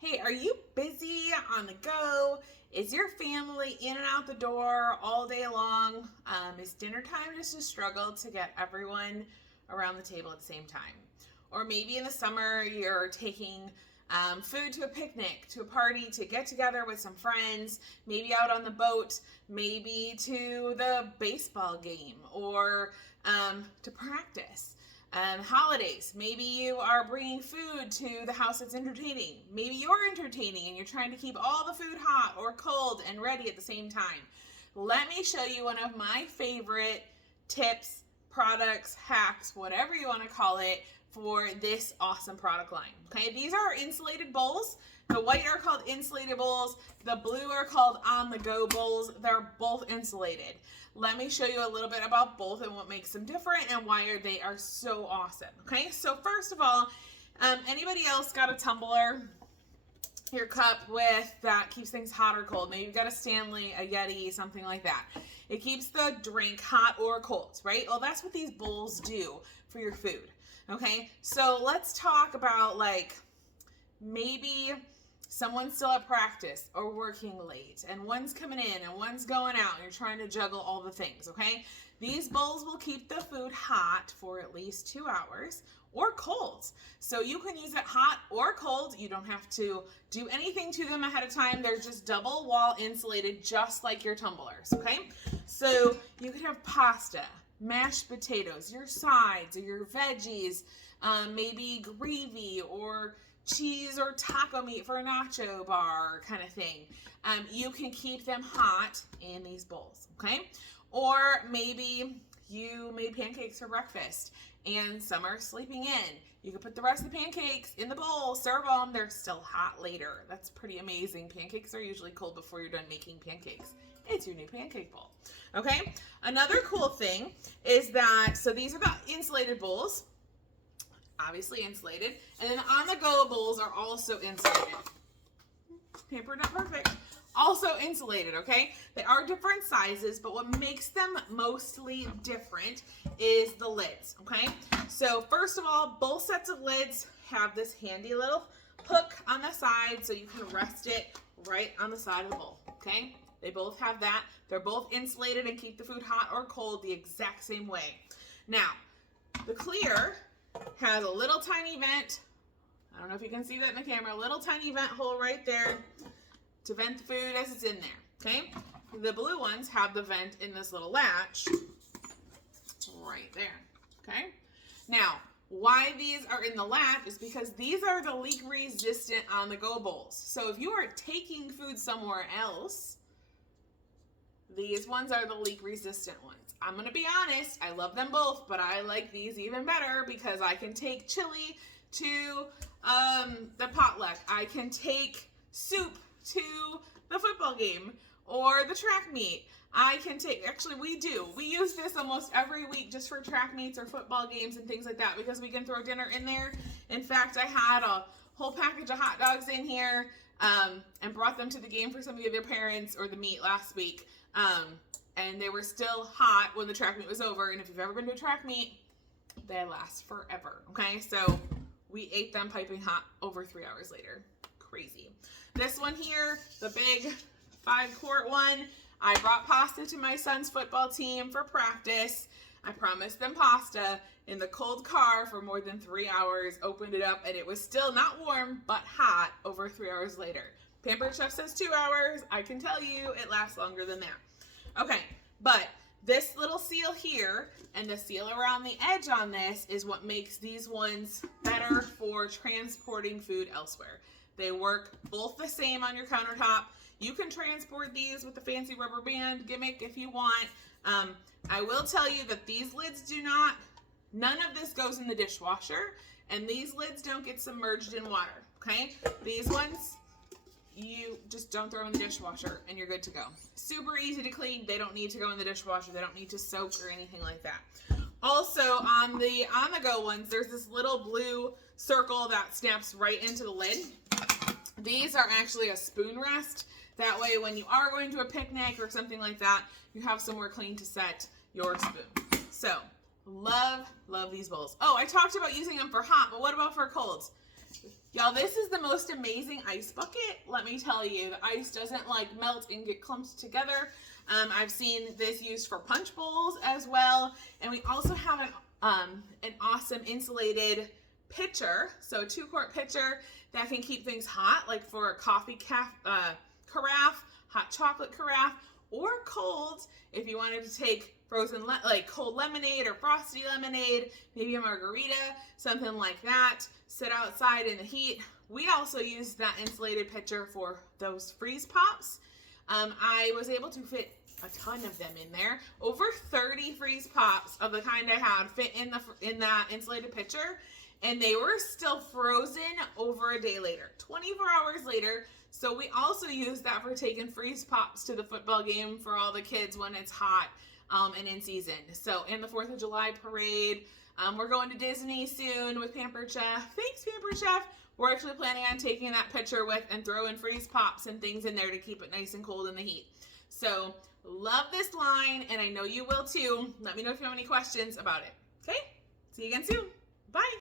Hey, are you busy on the go? Is your family in and out the door all day long? Is dinner time just a struggle to get everyone around the table at the same time? Or maybe in the summer you're taking food to a picnic, to a party, to get together with some friends, maybe out on the boat, maybe to the baseball game or to practice. Holidays, maybe you are bringing food to the house that's entertaining. Maybe you're entertaining and you're trying to keep all the food hot or cold and ready at the same time. Let me show you one of my favorite tips, products, hacks, whatever you want to call it, for this awesome product line. Okay, these are insulated bowls. The white are called insulated bowls. The blue are called on-the-go bowls. They're both insulated. Let me show you a little bit about both and what makes them different and why they are so awesome. Okay, so first of all, anybody else got a tumbler, your cup with that keeps things hot or cold? Maybe you've got a Stanley, a Yeti, something like that. It keeps the drink hot or cold, right? Well, that's what these bowls do for your food. Okay, so let's talk about maybe someone's still at practice or working late and one's coming in and one's going out and you're trying to juggle all the things, okay? These bowls will keep the food hot for at least 2 hours or cold. So you can use it hot or cold. You don't have to do anything to them ahead of time. They're just double wall insulated, just like your tumblers, okay? So you could have pasta, mashed potatoes, your sides or your veggies, maybe gravy or cheese or taco meat for a nacho bar kind of thing. You can keep them hot in these bowls, okay? Or maybe you made pancakes for breakfast and some are sleeping in. You can put the rest of the pancakes in the bowl, serve them, they're still hot later. That's pretty amazing. Pancakes are usually cold before you're done making pancakes. It's your new pancake bowl, okay? Another cool thing is that, so these are the insulated bowls, obviously insulated, and then on-the-go bowls are also insulated. Paper not perfect. Also insulated, okay? They are different sizes, but what makes them mostly different is the lids, okay? So first of all, both sets of lids have this handy little hook on the side so you can rest it right on the side of the bowl, okay? They both have that. They're both insulated and keep the food hot or cold the exact same way. Now, the clear has a little tiny vent. I don't know if you can see that in the camera. A little tiny vent hole right there to vent the food as it's in there, okay? The blue ones have the vent in this little latch right there, okay? Now, why these are in the latch is because these are the leak resistant on-the-go bowls. So if you are taking food somewhere else, these ones are the leak resistant ones. I'm gonna be honest, I love them both, but I like these even better because I can take chili to the potluck. I can take soup to the football game or the track meet. I can take, actually we use this almost every week just for track meets or football games and things like that because we can throw dinner in there. In fact, I had a whole package of hot dogs in here and brought them to the game for some of the other parents or the meet last week. And they were still hot when the track meet was over. And if you've ever been to a track meet, they last forever, okay? So we ate them piping hot over 3 hours later. Crazy. This one here, the big 5-quart one, I brought pasta to my son's football team for practice. I promised them pasta in the cold car for more than 3 hours, opened it up, and it was still not warm, but hot over 3 hours later. Pampered Chef says 2 hours. I can tell you it lasts longer than that. Okay, but this little seal here and the seal around the edge on this is what makes these ones better for transporting food elsewhere. They work both the same on your countertop. You can transport these with the fancy rubber band gimmick if you want. I will tell you that these lids none of this goes in the dishwasher, and these lids don't get submerged in water, okay? These ones, you just don't throw in the dishwasher and you're good to go. Super easy to clean. They don't need to go in the dishwasher. They don't need to soak or anything like that. Also, on the on-the-go ones, there's this little blue circle that snaps right into the lid. These are actually a spoon rest. That way, when you are going to a picnic or something like that, you have somewhere clean to set your spoon. So, love these bowls. Oh, I talked about using them for hot, but what about for colds? Y'all, this is the most amazing ice bucket. Let me tell you, the ice doesn't like melt and get clumped together. I've seen this used for punch bowls as well. And we also have an awesome insulated pitcher. So a 2-quart pitcher that can keep things hot, like for a coffee carafe, hot chocolate carafe, or cold if you wanted to take frozen like cold lemonade or frosty lemonade, maybe a margarita, something like that, sit outside in the heat. We also use that insulated pitcher for those freeze pops. I was able to fit a ton of them in there. Over 30 freeze pops of the kind I had fit in that insulated pitcher, and they were still frozen over a day later, 24 hours later. So we also use that for taking freeze pops to the football game for all the kids when it's hot and in season. So in the 4th of July parade, we're going to Disney soon with Pampered Chef. Thanks, Pampered Chef. We're actually planning on taking that pitcher with and throwing freeze pops and things in there to keep it nice and cold in the heat. So love this line, and I know you will too. Let me know if you have any questions about it. Okay? See you again soon. Bye.